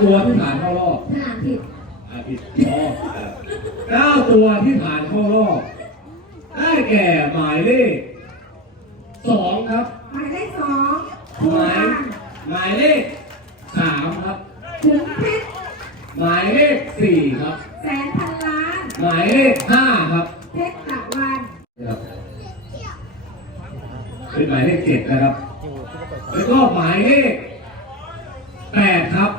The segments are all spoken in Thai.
ตัวที่ผ่านเข้ารอบถ้าอ่านผิดอะผิดอ๋อเก้าตัวที่ผ่านเข้ารอบ ได้แก่หมายเลขสองครับ หมายเลขสองภูหมายพานหมายเลขสามครับถึงเพชรหมายเลขสี่ครับ แสนพันล้าน หมายเลขห้าครับ เพชรตะวันนะครับเป็นหมายเลขเจ็ดนะครับ แล้วก็หมายเลขแปดครับ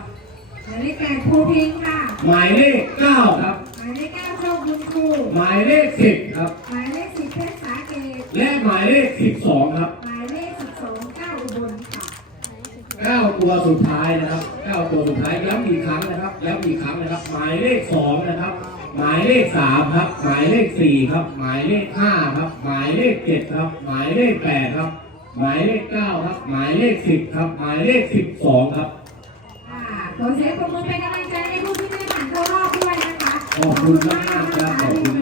หมายเลขแปดภูพิงค์ค่ะ หมายเลขเก้าครับ หมายเลขเก้าโชคบุญครู หมาย เลขสิบครับ หมายเลขสิบเพชรสาเกตและหมายเลขสิบสองครับหมายเลขสิบสองเก้าอุบลค่ะ เก้าตัวสุดท้ายนะครับเก้าตัวสุดท้ายย้ำอีกครั้งนะครับย้ำอีกครั้งนะครับ หมายเลขสองนะครับ หมายเลขสามครับ หมายเลขสี่ครับ หมายเลขห้าครับ หมายเลขเจ็ดครับ หมายเลขแปดครับ หมายเลขเก้าครับ หมายเลขสิบครับ หมายเลขสิบสองครับอ่าขอเสียงปรบมือเป็นกำลังใจให้ผู้ที่ได้ผ่านเข้ารอบด้วยนะคะขอบคุณมากๆครับขอบคุณ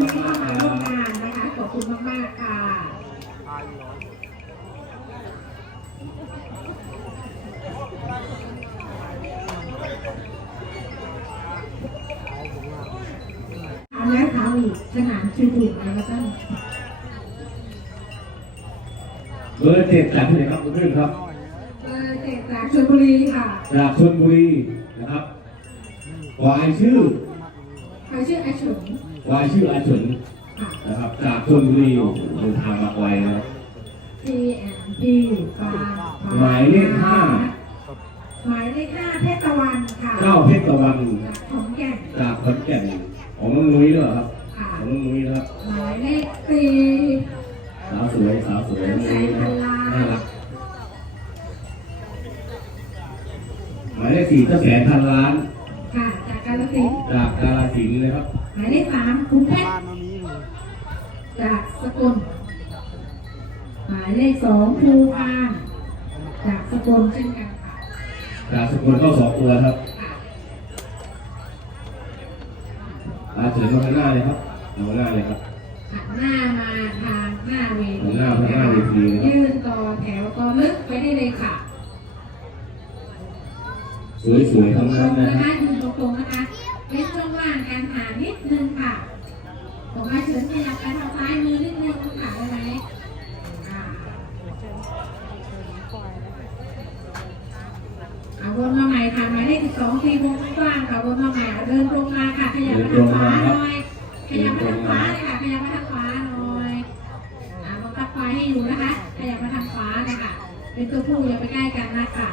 มากๆค่ะเอาแล้วเท้าอีกสนามชื่อถูกอะไรก็ต้องเบอร์เจ็ดจากที่ไหนครับคุณเพื่อนครับเออเด็กจากชลบุรีค่ะจากชลบุรีนะครับวายชื่อใครชื่อไอฉุนวายชื่ออาเฉินค่ะ นะครับ จากชลบุรีโอ้โหเดินทางมาไกลนะครับ P M P ฟาหมายเลขห้าหมายเลขห้าเพชรตะวันค่ะเจ้าเพชรตะวันจากขอนแก่นจากขอนแก่นของน้องนุ้ยเหรอครับค่ะของน้องนุ้ยนะครับหมายเลขสี่สาวสวยสาวสวยน้องนุ้ยนะครับน่ารักหมายเลขสี่เจ้าแสนพันล้านค่ะจากกาลสินธุ์จากกาลสินธุ์นะครับ หมายเลขสามคุณเพชร เลขสองภูพานจากสกลเช่นกันค่ะจากสกุลเข้าสองตัวครับค่ะอาเฉินมาข้างหน้าเลยครับมาข้างหน้าเลยครับหันหน้ามาทางหน้าเวทีหันหน้าไปหน้าเวทีนะครับยืนต่อแถวก็ลึกไปได้เลยค่ะสวยๆทั้งตรนั้นงนะนะครัคะบยืนตรงๆนะคะเว้นช่องว่างการหานิดนึงค่ะผมมาเฉินขยับไปทางซ้ายมือนิดนึงค่ะได้ไห เป็นตัวผู้อย่าไปใกล้กันนะคะ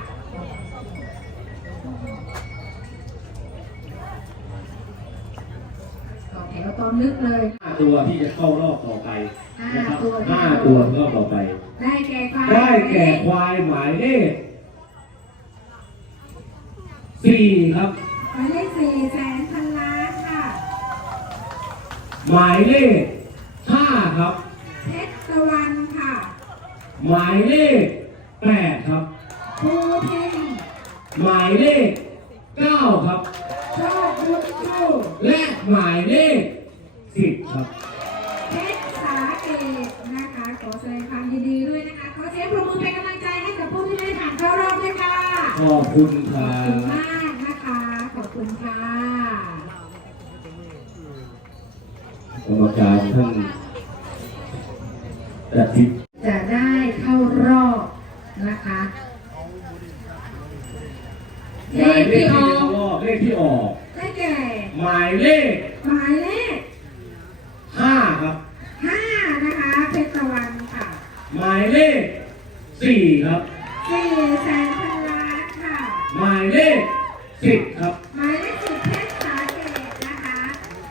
ต่อแถวตอนลึกเลยห้าตัวที่จะเข้ารอบต่อไปนะครับห้าตัวห้าตัวรอบต่อไป ได้แก่ควายได้แก่ควายหมายเลขสี่ครับ หมายเลขสี่แสนพันล้านค่ะ หมายเลขห้าครับ เพชรตะวันค่ะ หมายเลข แปดครับภูพิงหมายเลขเก้าครับโชคบุญชูและหมายเลขสิบครับ เพชรสาเกตนะคะ ขอแสดงความยินดีด้วยนะคะ ขอเสียงปรบมือเป็นกำลังใจให้กับผู้ที่ได้ผ่านเข้ารอบด้วยค่ะขอบคุณคขรัอบคุณบมากนะคะ ขอบคุณค่ะ กรรมการท่านตัดสินจะได้เข้ารอบนะคะ ห เล มาย ข เล ที่ ข อ ที่ อก เข้ารอบเลขที่ออก ได้แก่ หมายเลข หมายเลข ห้า ครับ ห้านะคะเพชรตะวันค่ะหมายเลขสี่ครับ สี่แสนพันล้านค่ะ หมายเลขสิบครับ หมายเลขสิบเพชรสาเกตนะคะ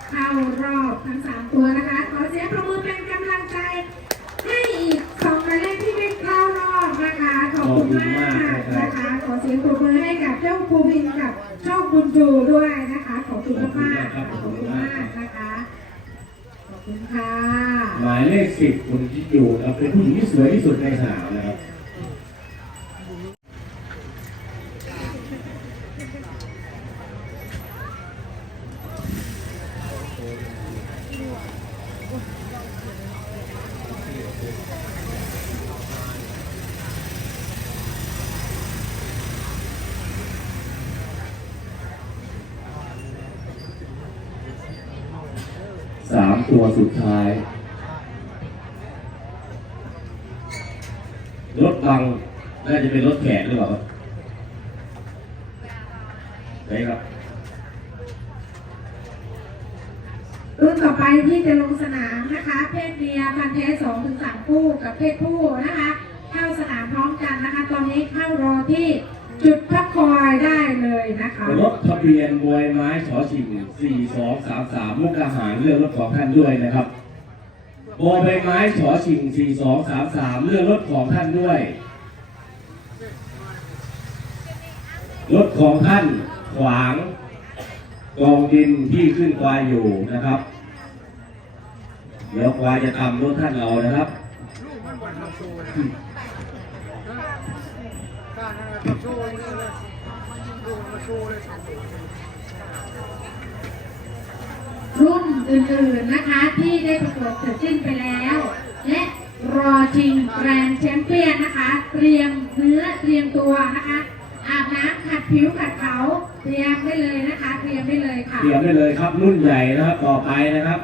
เข้ารอบทั้งสามตัวนะคะ ขอเสียงประมือเป็นกำลังใจ ให้อีกสองหมายเลขที่ได้เข้ารอบนะคะ ขอบคุณมากนะคะ ขอเสียงปรบมือให้กับเจ้าภูมินกับเจ้าบุญจูด้วยนะคะ ขอบคุณมากๆค่ะขอบคุณมากนะคะขอบ คุณค่ะ หมายเลขสิบคุณที่อยู่นะครับเป็นผู้หญิงที่สวยที่สุดในสนามนะครับ สามตัวสุดท้ายรถบังน่าจะเป็นรถแขกหรือเปล่าไหนครับรุ่นต่อไปที่จะลงสนามนะคะ เพศเมียพันแท้สองถึงสามคู่กับเพศผู้นะคะ เข้าสนามพร้อมกันนะคะ ตอนนี้เข้ารอที่ จุดพักคอยได้เลยนะคะ รถทะเบียนมวยไม้ชอชิง4233 มุกดาหารเรื่องรถของท่านด้วยนะครับโบใบไม้ชอชิง4233 เรื่องรถของท่านด้วย รถของท่านขวางกองดินที่ขึ้นควายอยู่นะครับ เดี๋ยวควายจะตามรถท่านเรานะครับ กมันบอลทำโชว์เลยการนั้นทำโชว์เลยเลยลูกมาโชว์เลยรุ่นอื่นๆนะคะที่ได้ประกวดเสร็จสิ้นไปแล้ว และรอจริงแกรนด์แชมเปี้ยนนะคะ เตรียมเนื้อเตรียมตัวนะคะ อาบน้ำขัดผิวขัดเขาเตรียมได้เลยนะคะ เตรียมได้เลยค่ะ เตรียมได้เลยครับรุ่นใหญ่นะครับต่อไปนะครับ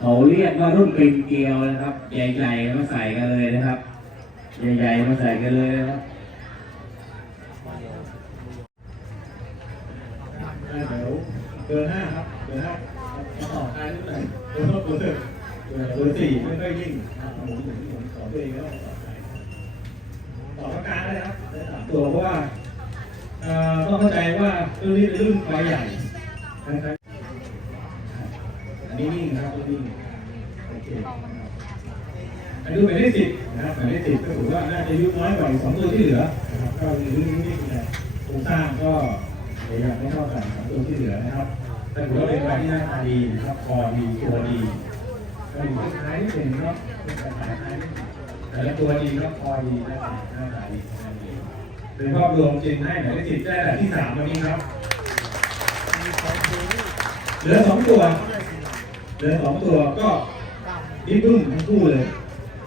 เขาเรียกว่ารุ่นปิงเกลียวนะครับ ใหญ่ๆมาใส่กันเลยนะครับ ใหญ่ๆมาใส่กันเลยนะครับ เดี๋ยวเบอร์ห้าครับเบอร์ห้าต่อท้ายนิดหน่อยเบอร์เบอร์เบอร์เบอร์สี่ไม่ค่อยยิ่งผมผมขอตัวเองแล้วต่อท้ายต่อประการเลยครับตัวเพราะว่าต้องเข้าใจว่ารุ่นนี้เป็นรุ่นไฟใหญ่นะครับอันนี้นิ่งนะครับรุ่นนิ่งโอเคอันนี้หมายเลขสิบนะครับหมายเลขสิบก็ถือว่าน่าจะอายุน้อยกว่าสองตัวที่เหลือนะครับก็มีรุ่นนิ่งๆนะโครงสร้างก็ เดี๋ยวยังไม่เท่ากันของตัวที่เหลือนะครับแต่ถือว่าเป็นรายที่หน้าตาดีนะครับคอดีตัวดีก็อยู่คล้ายๆนิดหนึ่งเนาะเป็นคล้ายๆนิดหนึ่งแต่ละตัวดีครับคอดีหน้าตาหน้าตาดีหน้าตาดีโดยรวบรวมจริงให้หมายเลขสิบได้แต่ที่สามวันนี้ครับเหลือสองตัวเหลือสองตัวก็นี่พึ่งทั้งคู่เลย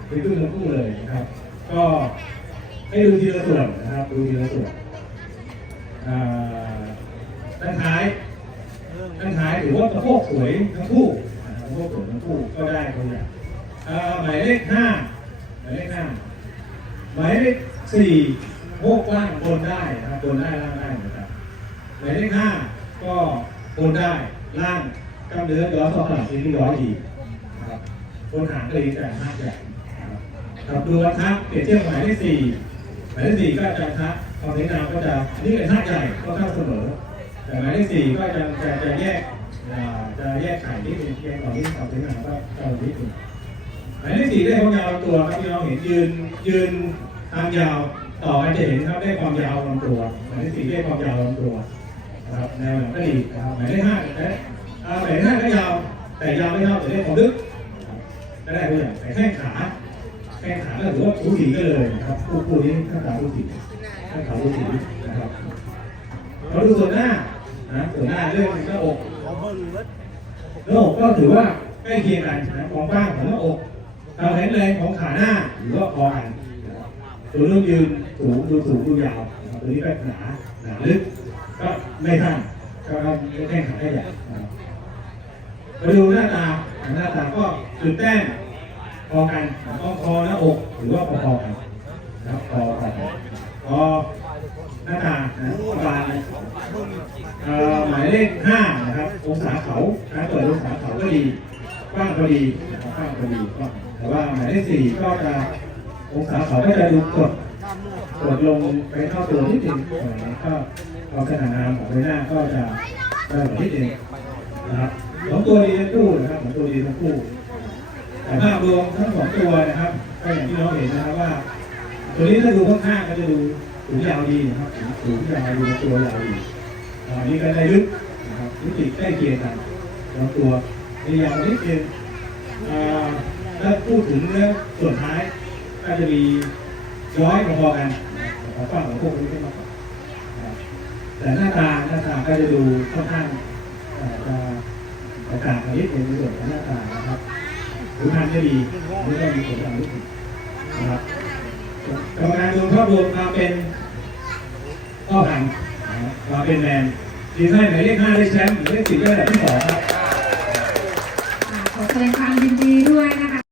เป็นพึ่งทั้งคู่เลยนะครับ ก็ให้ดูทีละส่วนนะครับ ดูทีละส่วนอ่า ด้านท้ายด้านท้ายถือว่าสะโพกสวยทั้งคู่อ่าสะโพกสวยทั้งคู่ก็ได้ตัวอย่างอ่าหมายเลขห้าหมายเลขห้าหมายเลขสี่โพกล่างบนได้นะครับบนได้ล่างได้เหมือนกันหมายเลขห้าก็บนได้ล่างกล้ามเนื้อย้อนสองหลังที่ร้อยดีนะครับบนหางก็เลยแต่ห้าใหญ่ครับดูนะครับเปรียบเทียบหมายเลขสี่หมายเลขสี่ก็จะทักความสวยงามก็จะนี่เป็นท่าใหญ่ก็เท่าเสมอ แต่หมายเลขสี่ก็จะจะจะแยกจะแยกไข่ที่เป็นเพียงต่อที่ความสวยงามก็จะนิดหนึ่งหมายเลขสี่ได้ความยาวลำตัวครับที่เราเห็นยืนยืนทางยาวต่อกันจะเห็นครับได้ความยาวลำตัวหมายเลขสี่ได้ความยาวลำตัวนะครับแนวหลังก็ดีนะครับหมายเลขห้าแต่อ่าหมายเลขห้าก็ยาวแต่ยาวไม่เท่าแต่ได้ความลึกก็ได้ตัวอย่างแต่แข้งขาแข้งขาก็ถือว่าสูสีก็เลยนะครับคู่คู่นี้ข้างขาสูสีข้างขาสูสีนะครับเราดูส่วนหน้า นะส่วนหน้าเรื่องหน้าอกเขาเบิ้งเบิดหน้าอกก็ถือว่าใกล้เคียงกันนะความกว้างของหน้าอกความแข็งแรงของขาหน้าหรือว่าคอกันตัวเรื่องยืนสูงดูสูงดูยาวตัวนี้ก็หนาหนาลึกก็ไม่สั้นก็ก็แข้งขาได้ใหญ่มาดูหน้าตาหน้าตาก็จุดแต้มพอกันต้องคอหน้าอกหรือว่าพอๆกันนะครับพอกันพอ หน้าตานะประมาณเอ่อหมายเลขห้านะครับ องศาเขากาเปิดองศาเขาก็ดีกว้างพอดีนะครับกว้างพอดีก็แต่ว่าหมายเลขสี่ก็จะองศาเขาก็จะดูกดกดลงไปเข้าตัวนิดนึงนะก็ลักษณะนามของใบหน้าก็จะได้กว่านิดนึงนะครับสองตัวดีทั้งคู่นะครับสองตัวดีทั้งคู่แต่ภาพรวมทั้งสองตัวนะครับก็อย่างที่เราเห็นนะครับว่า ตัวนี้ถ้าดูข้างๆก็จะดู สูงยาวดีนะครับสูงยาวดูตัวยาวดีอันนี้ก็ได้ลึกนะครับลึกติดใกล้เคียงกันลำตัวมียาวนิดเดียวถ้าพูดถึงเรื่องส่วนท้ายก็จะมีย้อยพอๆกันขอฟังของพวกนี้ขึ้นมาก่อนนะครับแต่หน้าตาหน้าตาก็จะดูค่อนข้างอ่อจะแตกต่างกันนิดนึงในส่วนของหน้าตานะครับหรือทานได้ดีนี่ก็มีผลต่อลูกนะครับกรรมการรวมภาพรวมมาเป็น เข้าหันมาเป็นแมนดีไซน์หมายเลขห้าได้แชมป์หมายเลขสิบได้แบบที่สองครับขอแสดงความยินดีด้วยนะคะ